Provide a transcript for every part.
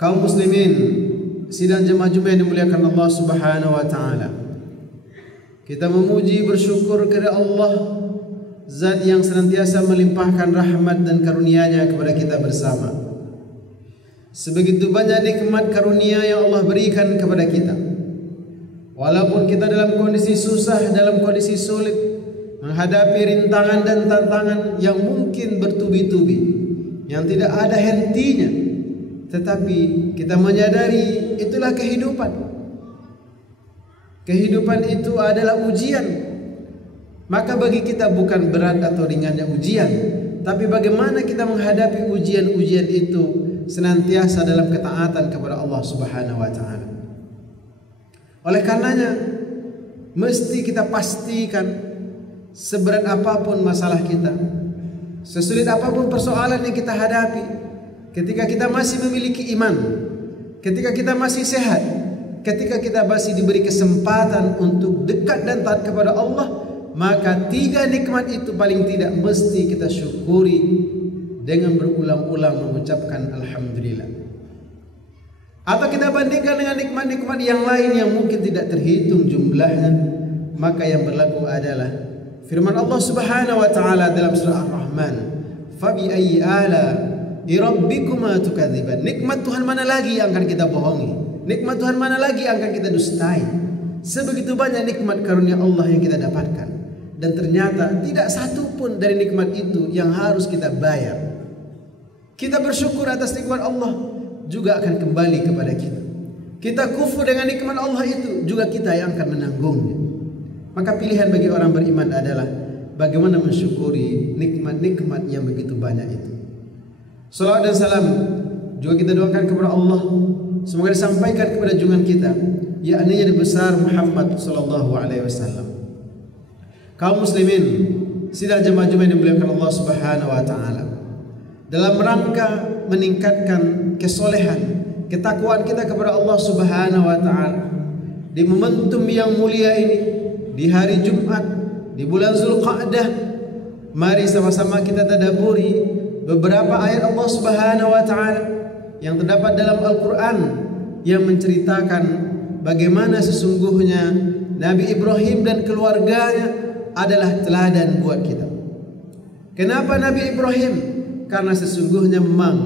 Kaum muslimin, sidang jemaah Jumat yang dimuliakan Allah Subhanahu wa taala. Kita memuji bersyukur kepada Allah, Zat yang senantiasa melimpahkan rahmat dan karunia-Nya kepada kita bersama. Sebegitu banyak nikmat karunia yang Allah berikan kepada kita. Walaupun kita dalam kondisi susah, dalam kondisi sulit, menghadapi rintangan dan tantangan yang mungkin bertubi-tubi, yang tidak ada hentinya, tetapi kita menyadari itulah kehidupan. Kehidupan itu adalah ujian. Maka bagi kita bukan berat atau ringannya ujian, tapi bagaimana kita menghadapi ujian-ujian itu senantiasa dalam ketaatan kepada Allah Subhanahu wa taala. Oleh karenanya, mesti kita pastikan seberat apapun masalah kita, sesulit apapun persoalan yang kita hadapi, ketika kita masih memiliki iman, ketika kita masih sehat, ketika kita masih diberi kesempatan untuk dekat dan taat kepada Allah, maka 3 nikmat itu paling tidak mesti kita syukuri dengan berulang-ulang mengucapkan Alhamdulillah. Atau kita bandingkan dengan nikmat-nikmat yang lain yang mungkin tidak terhitung jumlahnya, maka yang berlaku adalah firman Allah Subhanahu wa taala dalam surah Ar-Rahman, "Fabi ayyi ala'i rabbikuma tukadziban." Nikmat Tuhan mana lagi yang akan kita bohongi? Nikmat Tuhan mana lagi yang akan kita dustai? Sebegitu banyak nikmat karunia Allah yang kita dapatkan, dan ternyata tidak satu pun dari nikmat itu yang harus kita bayar. Kita bersyukur atas nikmat Allah, juga akan kembali kepada kita. Kita kufur dengan nikmat Allah itu, juga kita yang akan menanggungnya. Maka pilihan bagi orang beriman adalah bagaimana mensyukuri nikmat-nikmat yang begitu banyak itu. Salawat dan salam juga kita doakan kepada Allah, semoga disampaikan kepada junjungan kita, yakni Nabi besar Muhammad sallallahu alaihi wasallam. Kaum muslimin, sidang jemaah Jumat yang dimuliakan Allah Subhanahu wa taala, dalam rangka meningkatkan kesolehan, ketakwaan kita kepada Allah Subhanahu wa taala di momentum yang mulia ini, di hari Jumat, di bulan Zulqa'dah, mari sama-sama kita tadabburi beberapa ayat Allah Subhanahu wa taala yang terdapat dalam Al-Qur'an yang menceritakan bagaimana sesungguhnya Nabi Ibrahim dan keluarganya adalah teladan buat kita. Kenapa Nabi Ibrahim? Karena sesungguhnya memang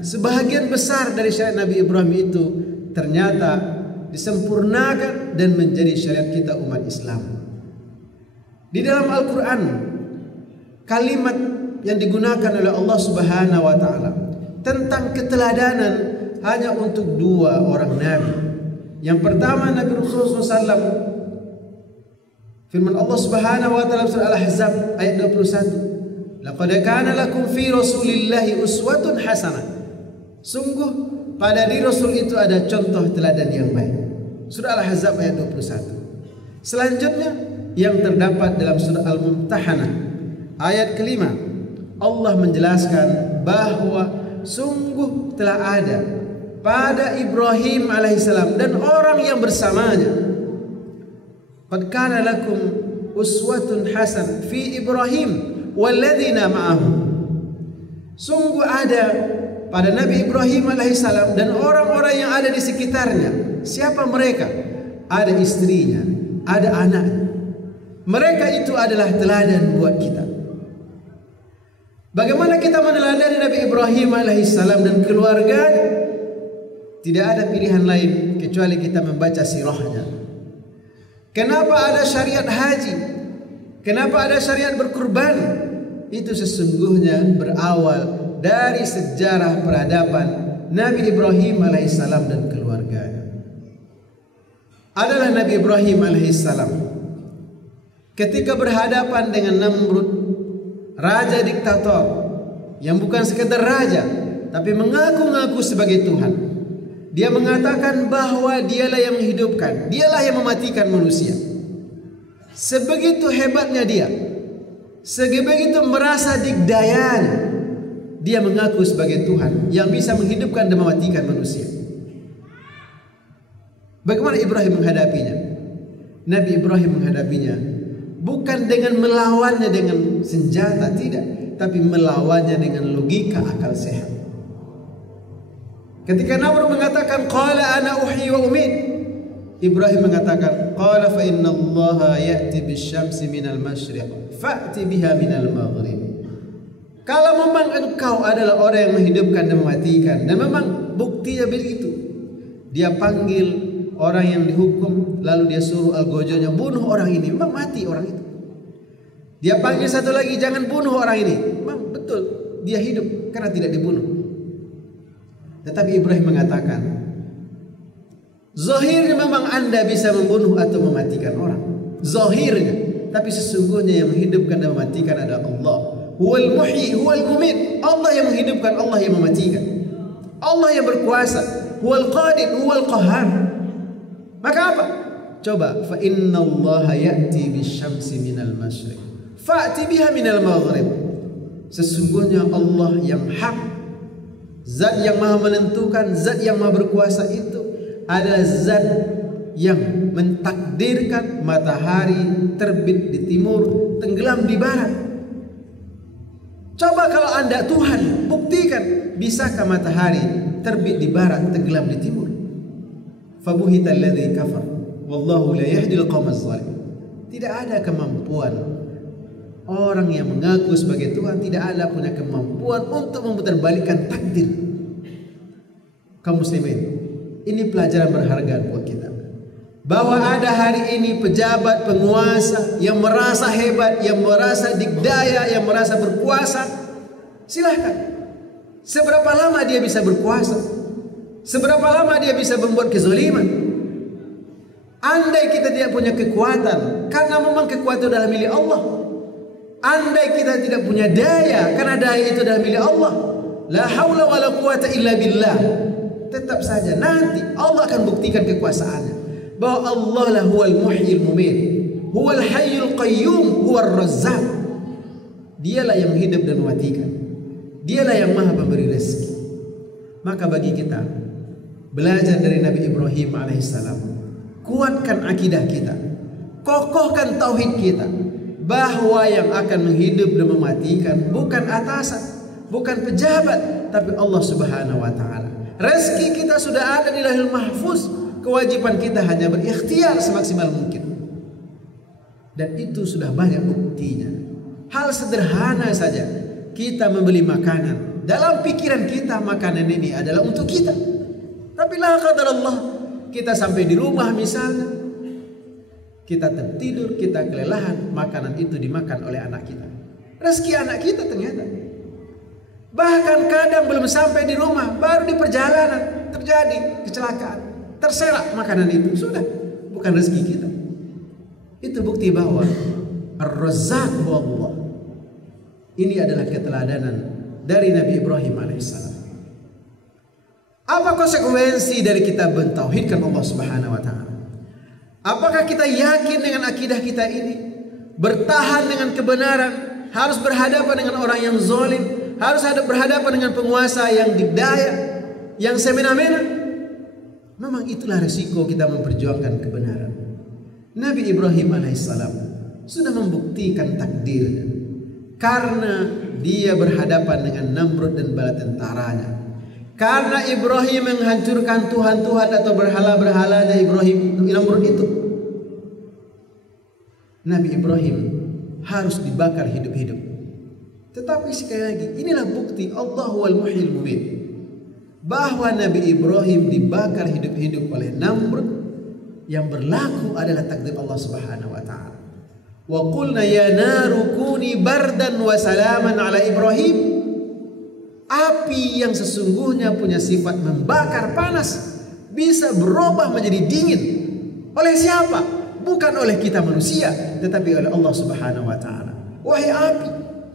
sebahagian besar dari syariat Nabi Ibrahim itu ternyata disempurnakan dan menjadi syariat kita umat Islam. Di dalam Al-Quran, kalimat yang digunakan oleh Allah Subhanahu wa taala tentang keteladanan hanya untuk 2 orang Nabi. Yang pertama Nabi Rasulullah SAW. Firman Allah Subhanahu wa taala surah Al-Ahzab ayat 21. Laqad kana lakum fi Rasulillahi uswatun hasanah. Sungguh pada diri Rasul itu ada contoh teladan yang baik. Surah Al-Ahzab ayat 21. Selanjutnya yang terdapat dalam surah Al-Mumtahanah ayat kelima, Allah menjelaskan bahwa sungguh telah ada pada Ibrahim alaihissalam dan orang yang bersamanya, qad kana lakum uswatun hasan fi Ibrahim walladzina ma'ahu. Sungguh ada pada Nabi Ibrahim alaihissalam dan orang-orang yang ada di sekitarnya. Siapa mereka? Ada istrinya, ada anaknya. Mereka itu adalah teladan buat kita. Bagaimana kita meneladani Nabi Ibrahim alaihissalam dan keluarganya? Tidak ada pilihan lain kecuali kita membaca sirahnya. Kenapa ada syariat haji? Kenapa ada syariat berkurban? Itu sesungguhnya berawal dari sejarah peradaban Nabi Ibrahim alaihissalam dan keluarganya. Adalah Nabi Ibrahim alaihissalam ketika berhadapan dengan Namrud, raja diktator yang bukan sekedar raja tapi mengaku-ngaku sebagai Tuhan. Dia mengatakan bahwa dialah yang menghidupkan, dialah yang mematikan manusia. Sebegitu hebatnya dia, sebegitu merasa dikdayanya, dia mengaku sebagai Tuhan yang bisa menghidupkan dan mematikan manusia. Bagaimana Ibrahim menghadapinya? Nabi Ibrahim menghadapinya bukan dengan melawannya dengan senjata, tidak, tapi melawannya dengan logika akal sehat. Ketika Namrud mengatakan qala ana uhyi wa umit, Ibrahim mengatakan qala fa inna Allaha ya'ti bisyamsi minal masyriq fa'ti biha minal maghrib. Kalau memang engkau adalah orang yang menghidupkan dan mematikan, dan memang buktinya begitu, dia panggil orang yang dihukum, lalu dia suruh algojonya bunuh orang ini, memang mati orang itu. Dia panggil satu lagi, jangan bunuh orang ini, memang betul dia hidup karena tidak dibunuh. Tetapi Ibrahim mengatakan, zahirnya memang anda bisa membunuh atau mematikan orang, zahirnya, tapi sesungguhnya yang menghidupkan dan mematikan adalah Allah. Huwal muhyi huwal mumit. Allah yang menghidupkan, Allah yang mematikan, Allah yang berkuasa. Huwal qadir huwal qahhar. Maka apa? Coba, fa inna Allaha ya'ti bisyamsi minal masyriq fa'ti biha minal maghrib. Sesungguhnya Allah yang hak, zat yang maha menentukan, zat yang maha berkuasa itu adalah zat yang mentakdirkan matahari terbit di timur, tenggelam di barat. Coba kalau anda Tuhan, buktikan, bisakah matahari terbit di barat, tenggelam di timur? Fabuhita alladhi kafar wallahu la yahdil qawmaz zalim. Tidak ada kemampuan orang yang mengaku sebagai Tuhan, tidak ada punya kemampuan untuk memutarbalikkan takdir. Kaum muslimin, ini pelajaran berharga buat kita, bahwa ada hari ini pejabat penguasa yang merasa hebat, yang merasa dikdaya, yang merasa berkuasa. Silahkan. Seberapa lama dia bisa berkuasa? Seberapa lama dia bisa membuat kezaliman? Andai kita tidak punya kekuatan, karena memang kekuatan adalah milik Allah. Andai kita tidak punya daya, karena daya itu adalah milik Allah. La haula wa la quwata illa billah. Tetap saja nanti Allah akan buktikan kekuasaannya, bahwa Allah lah huwal muhyil mumit, huwal hayyul qayyum, huwal razzaq. Dialah yang hidup dan mematikan, dialah yang maha pemberi rezeki. Maka bagi kita belajar dari Nabi Ibrahim alaihissalam, kuatkan akidah kita, kokohkan tauhid kita, bahwa yang akan menghidup dan mematikan bukan atasan, bukan pejabat, tapi Allah Subhanahu wa taala. Rezeki kita sudah ada di Lauhul Mahfuz. Kewajiban kita hanya berikhtiar semaksimal mungkin. Dan itu sudah banyak buktinya. Hal sederhana saja, kita membeli makanan, dalam pikiran kita makanan ini adalah untuk kita. Tapi la qadarallah, kita sampai di rumah misalnya, kita tertidur, kita kelelahan, makanan itu dimakan oleh anak kita. Rezeki anak kita ternyata. Bahkan kadang belum sampai di rumah, baru di perjalanan terjadi kecelakaan, terserak makanan itu, sudah bukan rezeki kita. Itu bukti bahwa Ar-Razzaq Allah. Ini adalah keteladanan dari Nabi Ibrahim alaihissalam. Apa konsekuensi dari kita mentauhidkan Allah Subhanahu wa taala? Apakah kita yakin dengan akidah kita ini, bertahan dengan kebenaran, harus berhadapan dengan orang yang zalim, harus berhadapan dengan penguasa yang dikdaya, yang semena-mena? Memang itulah resiko kita memperjuangkan kebenaran. Nabi Ibrahim alaihissalam sudah membuktikan takdirnya, karena dia berhadapan dengan Namrud dan bala tentaranya. Karena Ibrahim menghancurkan Tuhan-Tuhan atau berhala-berhalanya Namrud itu, Nabi Ibrahim harus dibakar hidup-hidup. Tetapi sekali lagi, inilah bukti Allah wal muhyil mumit, bahwa Nabi Ibrahim dibakar hidup-hidup oleh Namrud. Yang berlaku adalah takdir Allah Subhanahu wa taala. Wa qulna ya naru kuni bardan wa salaman ala Ibrahim. Api yang sesungguhnya punya sifat membakar panas bisa berubah menjadi dingin. Oleh siapa? Bukan oleh kita manusia, tetapi oleh Allah Subhanahu wa taala. Wahai api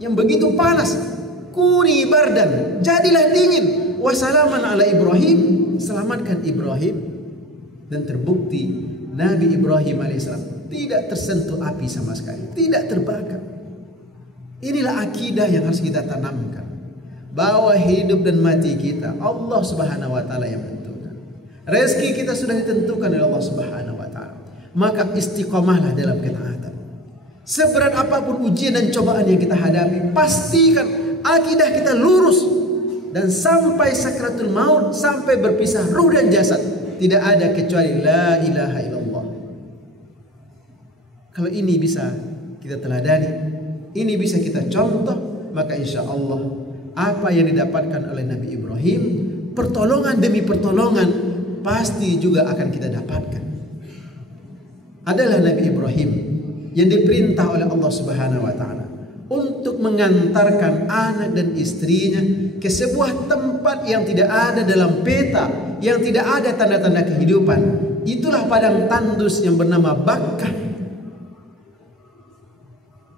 yang begitu panas, kuni bardan, jadilah dingin. Wasalaman ala Ibrahim, selamatkan Ibrahim. Dan terbukti Nabi Ibrahim alaihissalam tidak tersentuh api sama sekali, tidak terbakar. Inilah akidah yang harus kita tanamkan, bahwa hidup dan mati kita Allah Subhanahu wa taala yang menentukan. Rezeki kita sudah ditentukan oleh Allah Subhanahu wa taala. Maka istiqomahlah dalam ketaatan. Seberat apapun ujian dan cobaan yang kita hadapi, pastikan akidah kita lurus. dan sampai sakratul maut, sampai berpisah ruh dan jasad, tidak ada kecuali la ilaha illallah. Kalau ini bisa kita teladani, ini bisa kita contoh, maka insya Allah apa yang didapatkan oleh Nabi Ibrahim, pertolongan demi pertolongan, pasti juga akan kita dapatkan. Adalah Nabi Ibrahim yang diperintah oleh Allah Subhanahu wa taala untuk mengantarkan anak dan istrinya ke sebuah tempat yang tidak ada dalam peta, yang tidak ada tanda-tanda kehidupan. Itulah padang tandus yang bernama Bakkah.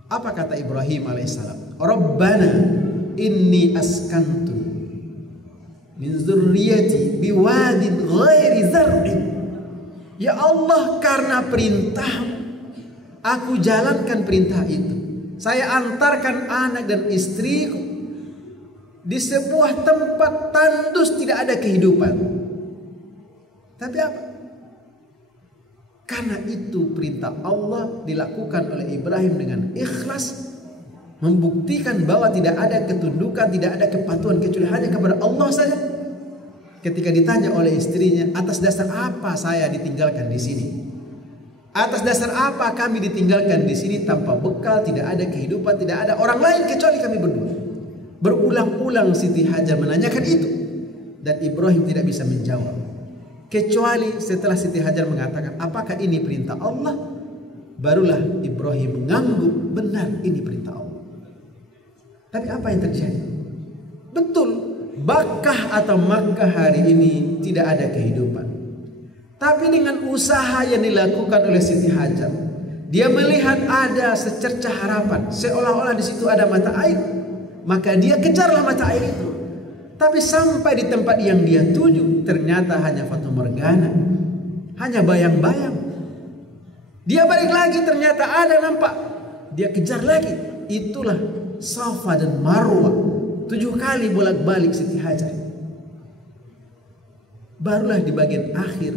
Apa kata Ibrahim alaihissalam? Rabbana inni askantu min zurriyati biwadin ghairi zar'in. Ya Allah, karena perintah aku jalankan perintah itu. Saya antarkan anak dan istriku di sebuah tempat tandus, tidak ada kehidupan. Tapi apa? Karena itu perintah Allah dilakukan oleh Ibrahim dengan ikhlas, membuktikan bahwa tidak ada ketundukan, tidak ada kepatuhan kecuali hanya kepada Allah saja. Ketika ditanya oleh istrinya, atas dasar apa saya ditinggalkan di sini? Atas dasar apa kami ditinggalkan di sini tanpa bekal, tidak ada kehidupan, tidak ada orang lain kecuali kami berdua? Berulang-ulang Siti Hajar menanyakan itu, dan Ibrahim tidak bisa menjawab. Kecuali setelah Siti Hajar mengatakan, apakah ini perintah Allah? Barulah Ibrahim mengangguk, benar ini perintah Allah. Tapi apa yang terjadi? Betul, Bakkah atau Makkah hari ini tidak ada kehidupan. Tapi dengan usaha yang dilakukan oleh Siti Hajar, dia melihat ada secercah harapan, seolah-olah di situ ada mata air. Maka dia kejarlah mata air itu. Tapi sampai di tempat yang dia tuju, ternyata hanya fatamorgana, hanya bayang-bayang. Dia balik lagi, ternyata ada nampak. Dia kejar lagi. Itulah Safa dan Marwah. 7 kali bolak-balik Siti Hajar. Barulah di bagian akhir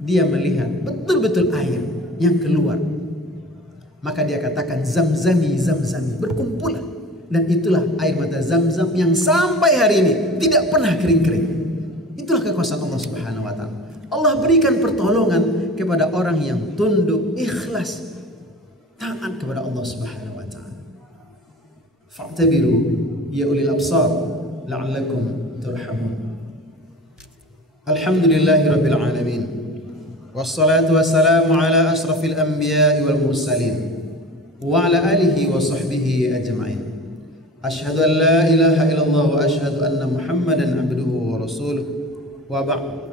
dia melihat betul-betul air yang keluar. Maka dia katakan, zamzami, zamzami, berkumpulan. Dan itulah air mata Zamzam yang sampai hari ini tidak pernah kering-kering. Itulah kekuasaan Allah Subhanahu wa taala. Allah berikan pertolongan kepada orang yang tunduk, ikhlas, taat kepada Allah Subhanahu wa taala. Fa'tabiru ya ulil absar la'allakum turhamun. Alhamdulillahirabbil alamin. Wassalatu wassalamu ala asrafil anbiya'i wal mursalin wa ala alihi wa sahbihi ajma'in. Asyhadu an la ilaha illallah wa asyhadu anna Muhammadan abduhu wa rasuluh. Wa ba'd.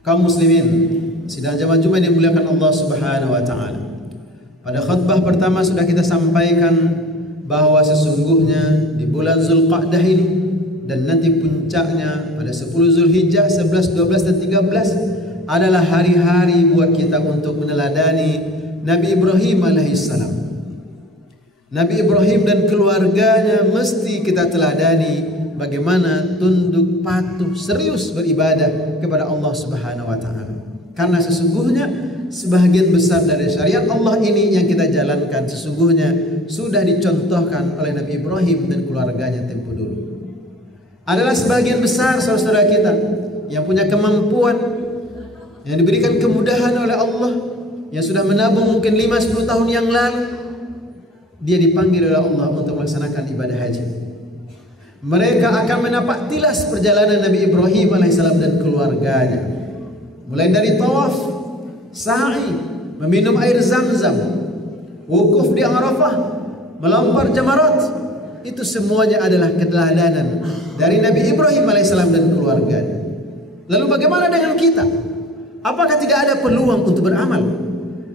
Kaum muslimin, sidang jamaah Jumat yang dimuliakan Allah Subhanahu wa taala. Pada khutbah pertama sudah kita sampaikan bahwa sesungguhnya di bulan Zulqa'dah ini dan nanti puncaknya pada 10 Zulhijjah, 11, 12 dan 13 adalah hari-hari buat kita untuk meneladani Nabi Ibrahim alaihissalam. Nabi Ibrahim dan keluarganya mesti kita teladani bagaimana tunduk, patuh, serius beribadah kepada Allah Subhanahu wa taala. Karena sesungguhnya sebagian besar dari syariat Allah ini yang kita jalankan sesungguhnya sudah dicontohkan oleh Nabi Ibrahim dan keluarganya tempo dulu. Adalah sebagian besar saudara kita yang punya kemampuan, yang diberikan kemudahan oleh Allah, yang sudah menabung mungkin 5-10 tahun yang lalu, dia dipanggil oleh Allah untuk melaksanakan ibadah haji. Mereka akan menapak tilas perjalanan Nabi Ibrahim alaihissalam dan keluarganya. Mulai dari tawaf, sa'i, meminum air Zamzam, wukuf di Arafah, melempar jamarat, itu semuanya adalah keteladanan dari Nabi Ibrahim alaihissalam dan keluarganya. Lalu bagaimana dengan kita? Apakah tidak ada peluang untuk beramal?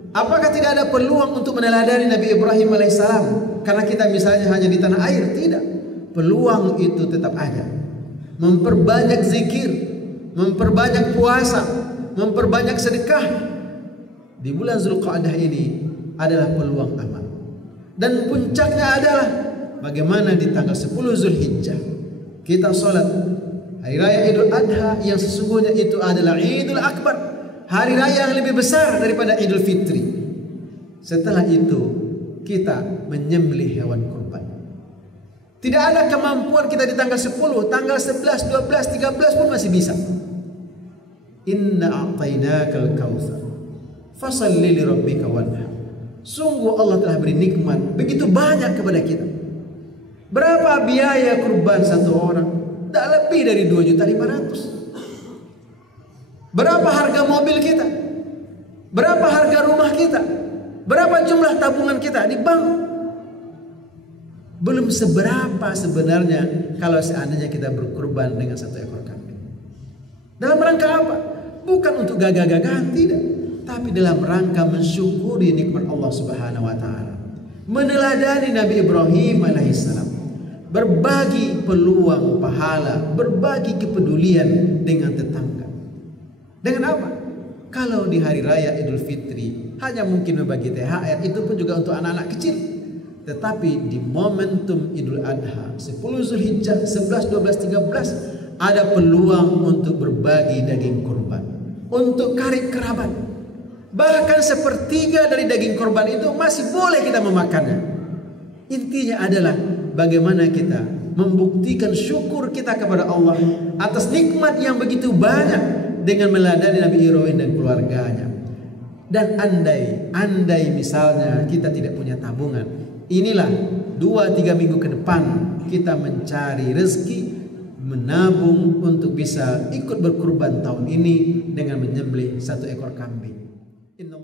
Apakah tidak ada peluang untuk meneladani Nabi Ibrahim alaihissalam? Karena kita misalnya hanya di tanah air? Tidak. Peluang itu tetap ada. Memperbanyak zikir, memperbanyak puasa, memperbanyak sedekah di bulan Zulqa'dah ini adalah peluang amal. Dan puncaknya adalah bagaimana di tanggal 10 Zulhijjah kita sholat hari raya Idul Adha, yang sesungguhnya itu adalah Idul Akbar, hari raya yang lebih besar daripada Idul Fitri. Setelah itu kita menyembelih hewan kurban. Tidak ada kemampuan kita di tanggal 10, tanggal 11, 12, 13 pun masih bisa. Inna a'tainakal kautsar fashalli li rabbika wanhar. Sungguh Allah telah beri nikmat begitu banyak kepada kita. Berapa biaya kurban satu orang? Tak lebih dari 2.500.000. Berapa harga mobil kita? Berapa harga rumah kita? Berapa jumlah tabungan kita di bank? Belum seberapa sebenarnya kalau seandainya kita berkurban dengan satu ekor kambing. Dalam rangka apa? Bukan untuk gagah-gagahan, tidak, tapi dalam rangka mensyukuri nikmat Allah Subhanahu wa taala. Meneladani Nabi Ibrahim alaihissalam, berbagi peluang pahala, berbagi kepedulian dengan tetangga. Dengan apa? Kalau di hari raya Idul Fitri hanya mungkin membagi THR, itu pun juga untuk anak-anak kecil. Tetapi di momentum Idul Adha 10 Zulhijjah 11, 12, 13 ada peluang untuk berbagi daging kurban, untuk karib kerabat. Bahkan sepertiga dari daging kurban itu masih boleh kita memakannya. Intinya adalah bagaimana kita membuktikan syukur kita kepada Allah atas nikmat yang begitu banyak dengan meladani Nabi Ibrahim dan keluarganya. Dan andai misalnya kita tidak punya tabungan, inilah 2-3 minggu ke depan kita mencari rezeki, menabung untuk bisa ikut berkurban tahun ini dengan menyembelih satu ekor kambing. Inna